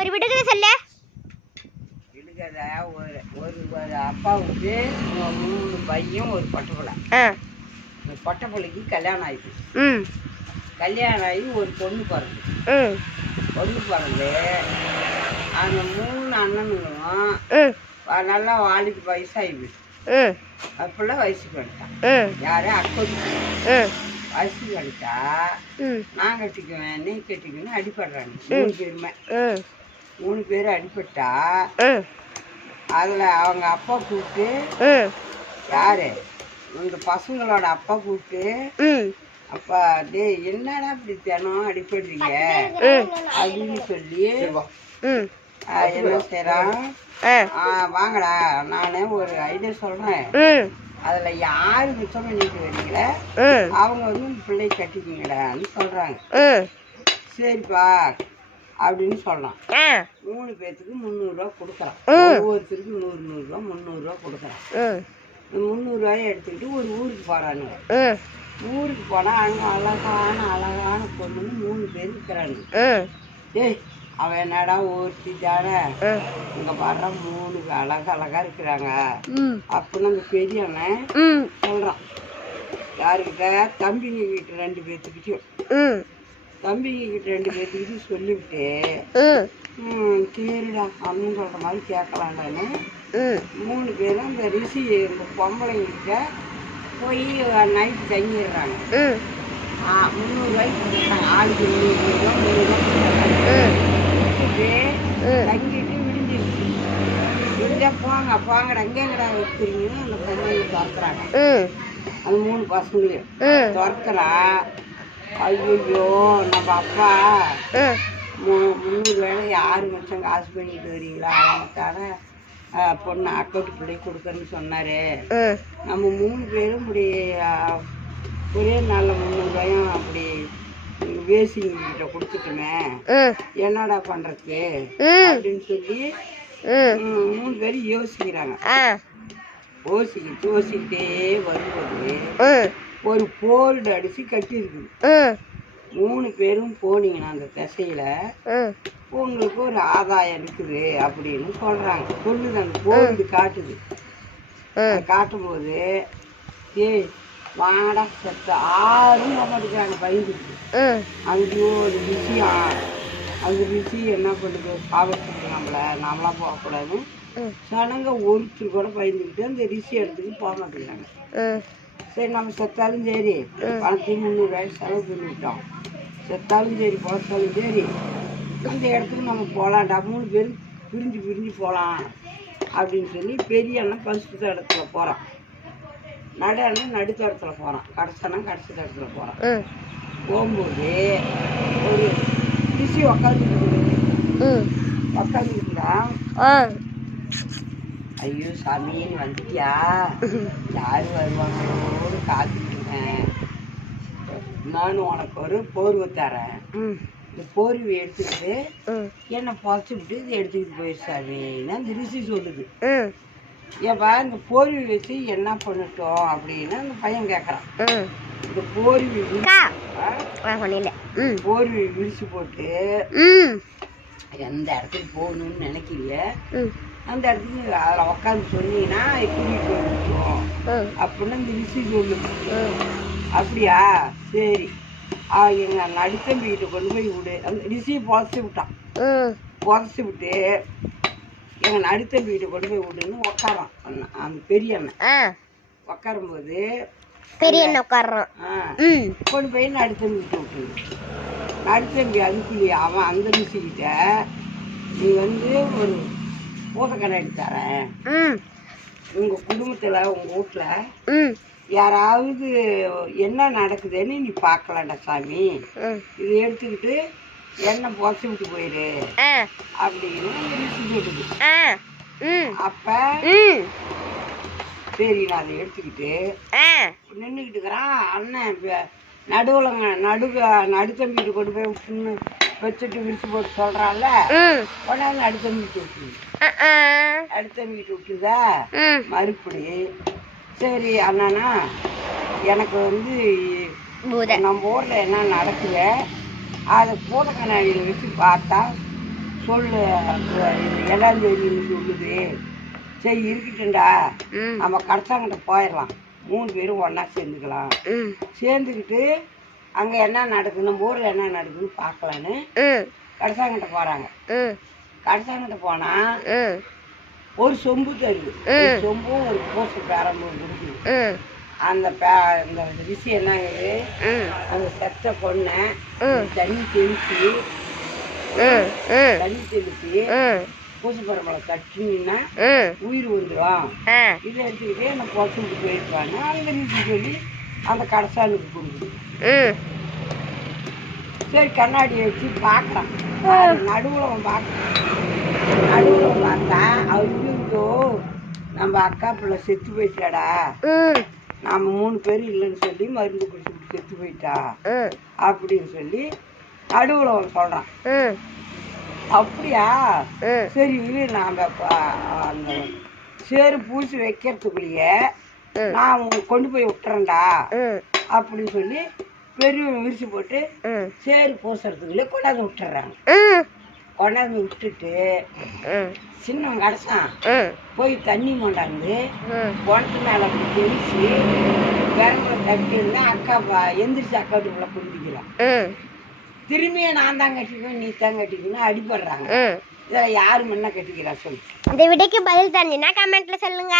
ஒரு விடுகதை சொல்லு. விடுகதை ஒரு அப்பாவுக்கு 3 பையன் ஒரு பொட்டை. அந்த பொட்டை பிள்ளைக்கு கல்யாணம் ஆயிடுச்சு. கல்யாணம் ஆகி ஒரு பொண்ணு பிறந்து அந்த 3 அண்ணனுங்களும் நல்லா வாலிக்கு வயசாகிடுச்சு. அப்பெல்லாம் வயசுக்கு வந்துட்டான். யாரே அக்கோட்டுக்கு வயசுக்கு வந்துட்டா நான் கட்டிக்குவேன் நீ கட்டிக்குவேன்னு அடிபடுறாங்க 3 பேரும் அடிபட்டா அதில் அவங்க அப்பா கூப்பிட்டு யாரு இந்த பசங்களோட அப்பா கூப்பிட்டு அப்பா டே என்னடா இப்படி தினம் அடிபடுறீங்க அப்படின்னு சொல்லி என்ன செய்யறான், வாங்கடா நானே ஒரு ஐடியா சொல்றேன், அதுல யாரு மிச்சம் பண்ணிட்டு வரீங்களே அவங்க வந்து பிள்ளை கட்டிக்கிங்கடான்னு சொல்றாங்க. சரிப்பா அப்படின்னு சொல்றான். 3 பேர்த்துக்கு 300 ரூபா கொடுக்குறான். ஒவ்வொருத்தருக்கு 100 ரூபா 300 ரூபா கொடுக்குறான். 300 ரூபாயை எடுத்துக்கிட்டு ஒரு ஊருக்கு போறானுங்க. ஊருக்கு போனா அங்க அழகான பொண்ணுன்னு 3 பேர் இருக்கிறானுங்க. டேய் அவன் என்னடா ஒருத்தி தானே இங்க வர்ற 3 அழகா இருக்கிறாங்க அப்படின்னு அந்த பெரியவன் சொல்றான். யாருக்கிட்ட தம்பிங்க கிட்ட 2 பேர்த்துக்கிட்டையும் தம்பிங்க 2 பேர்த்துக்கிட்டையும் சொல்லிவிட்டு சரிடா அப்படின்னு சொல்ற மாதிரி கேட்கலான்னு 3 பேரும் இந்த ரிஷி இந்த பொம்பளைங்கிட்ட போய் நைட்டு தங்கிடுறாங்க. 300 ரூபாய்க்கு கொடுக்குறாங்க. ஆளுக்கு 300 ரூபா தங்கிட்டு விடிஞ்சா போங்கடா எங்கேங்கடா வைக்கிறீங்கன்னு அந்த பொம்பளை துறக்குறாங்க. அந்த 3 பசங்களையும் துறக்கிறா. ஐயோ நம்ம அப்பா 300 வேலை யாரு மிச்சம் காசு பண்ணிட்டு வரீங்களா அவனுக்கான பொண்ணு அக்கௌண்ட் பிள்ளை கொடுக்குறேன்னு சொன்னாரு. நம்ம 3 பேரும் இப்படி ஒரே நாள்ல 300 ரூபாயும் அப்படி வேசிங்கிட்ட கொடுத்துட்டுமே என்னடா பண்றது அப்படின்னு சொல்லி 3 பேரும் யோசிக்கிறாங்க. யோசிக்கிட்டே வரும்போது ஒரு போர்டு அடிச்சு கட்டி இருக்குது. 3 பேரும் போனீங்கன்னா அந்த திசையில உங்களுக்கு ஒரு ஆதாயம் இருக்குது அப்படின்னு சொல்றாங்க. சொல்லுது அந்த போர்டு காட்டுது. காட்டும்போது ஏய் வாடா செத்த யாரும் மாட்டேங்கிறாங்க பயந்துருக்கு. அங்கேயும் ஒரு விஷயம் அந்த விஷயம் என்ன பண்ணுது சாப்பிட்டு நம்மளா போகக்கூடாதுன்னு ஜனங்க ஒருத்தர் கூட பயந்துக்கிட்டு அந்த ரிஷி இடத்துக்கு போக மாட்டேங்கிறாங்க. சரி நம்ம செத்தாலும் சரி பணத்தையும் 300 ரூபாய்க்கு செலவு பண்ணிவிட்டோம். செத்தாலும் சரி பொழைச்சாலும் சரி அந்த இடத்துக்கு நம்ம போகலாம்டா 3 பேரும் பிரிஞ்சு போகலாம் அப்படின்னு சொல்லி பெரிய அண்ணன் ஃபஸ்ட்டு இடத்துல போகிறான். நடு அண்ணன் நடுத்த இடத்துல போகிறான். கடைசி இடத்துல போகிறான். போகும்போது ஒரு ரிஷி உக்காந்துருக்குறா. ஐயோ சாமின்னு வந்துட்டியா யாரு வருவாங்களோடு காத்துக்கிட்டேன். நானும் உனக்கு ஒரு போர்வை தரேன். இந்த போர்வை எடுத்துக்கிட்டு என்னை புதைச்சிக்கிட்டு இதை எடுத்துக்கிட்டு போயிடுச்சாமின்னு அந்த ரிஷி சொல்லுது. ஏப்பா இந்த போர்வை வச்சு என்ன பண்ணட்டும் அப்படின்னு அந்த பையன் கேட்குறான். இந்த போர்வை விரிச்சு போட்டு எந்த இடத்துக்கு போகணும்னு நினைக்கிறிய அந்த இடத்துக்கு அதில் உட்காந்து சொன்னீங்கன்னா கூட்டிகிட்டு போயிடுவோம் அப்படின்னு அந்த ரிஷி சொல்லுது. அப்படியா சரி எங்கள் நடுத்தம்பிக்கிட்ட கொண்டு போய் விடு. அந்த ரிஷியை புதைச்சி விட்டு எங்கள் நடுத்தம்பிக்கிட்ட கொண்டு போய் விடுன்னு உட்காரான் அந்த பெரிய அண்ணன். உட்காரும்போது கொண்டு போய் நடுத்தம்பிக்கிட்ட விட்டுரு. நடுத்தம்பி அதுக்குள்ளேயே அவன் அந்த ரிஷிக்கிட்ட நீ வந்து ஒரு பூத கண்ணாடி தரேன். உங்கள் குடும்பத்தில் உங்கள் வீட்டில் யாராவது என்ன நடக்குதுன்னு நீ பார்க்கலாம்டா சாமி, இது எடுத்துக்கிட்டு என்ன புதைச்சி விட்டு போயிடு அப்படின்னு சொல்லுது. அப்ப சரி நான் அதை எடுத்துக்கிட்டு நின்றுக்கிட்டு இருக்கிறான். அண்ணன் நடுத்தம்பிட்டு கொண்டு போய் விட்டுன்னு வச்சுட்டு விரிச்சு போட்டு சொல்றான்ல உடனே நடுத்தம்பிட்டு விட்டுருது. நடுத்தம்பிட்டு விட்டுதா மறுபடி சரி அண்ணா எனக்கு வந்து நம்ம ஊரில் என்ன நடக்குது அதை பூத கண்ணாடியில் வச்சு பார்த்தா சொல்லு எல்லாம் தெரியுன்னு சொல்லுது. சரி இருக்கட்டும்டா, நம்ம கடைசாங்கிட்ட போயிடலாம், 3 பேரும் ஒன்றா சேர்ந்துக்கலாம். சேர்ந்துக்கிட்டு அங்கே என்ன நடக்குது, நம்ம ஊரில் என்ன நடக்குதுன்னு பார்க்கலான்னு கடைசாங்கிட்ட போகிறாங்க. கடைசாங்கிட்ட போனால் ஒரு சொம்பு தருது. ஒரு சொம்பும் ஒரு பூசு பேரம்பும் கொடுக்குது. அந்த இந்த விஷயம் என்ன ஆகுது, அந்த செத்த பொண்ணை தண்ணி தெளிச்சு பூசு பரம்பரை கட்டினீங்கன்னா உயிர் வந்துடும். இதை எடுத்துக்கிட்டே அந்த பொசுக்கு போயிருப்பாங்க. அந்த ரீசன் சொல்லி அந்த கடைசானுக்கு கொடுக்குது. சரி கண்ணாடியை வச்சு பார்க்கலாம். நடுவில் பார்த்தா ஐயோ நம்ம அக்கா பிள்ளை செத்து போயிட்டாடா, நாம 3 பேரும் இல்லைன்னு சொல்லி மருந்து குடிச்சுட்டு செத்து போயிட்டா அப்படின்னு சொல்லி நடுவில் அவன் சொல்றான். அப்படியா, சரி நாம அந்த சேரு பூசி வைக்கிறதுக்குள்ளேயே நான் கொண்டு போய் விட்டுறேன்டா அப்படின்னு சொல்லி பெரியவங்க விரிச்சு போட்டு சேரு பூசுறதுக்குள்ளே கொண்டாந்து விட்டுறாங்க. கொண்டாந்து விட்டுட்டு சின்னவன் கடைசான் போய் தண்ணி கொண்டாந்து குணத்து மேலே அப்படி தெளிச்சு விரம்புல கட்டி இருந்தா அக்கா எந்திரிச்சு அக்கா வீட்டுக்குள்ள புரிஞ்சுக்கலாம். திரும்பியே நான் தான் கட்டிக்குவேன், நீ தான் கட்டிக்கணும் அடிபடுறாங்க. இதில் யாரு முன்ன கட்டிக்கிறா சொல்லு. இந்த விடைக்கு பதில் தெரிஞ்சுன்னா கமெண்ட்ல சொல்லுங்க.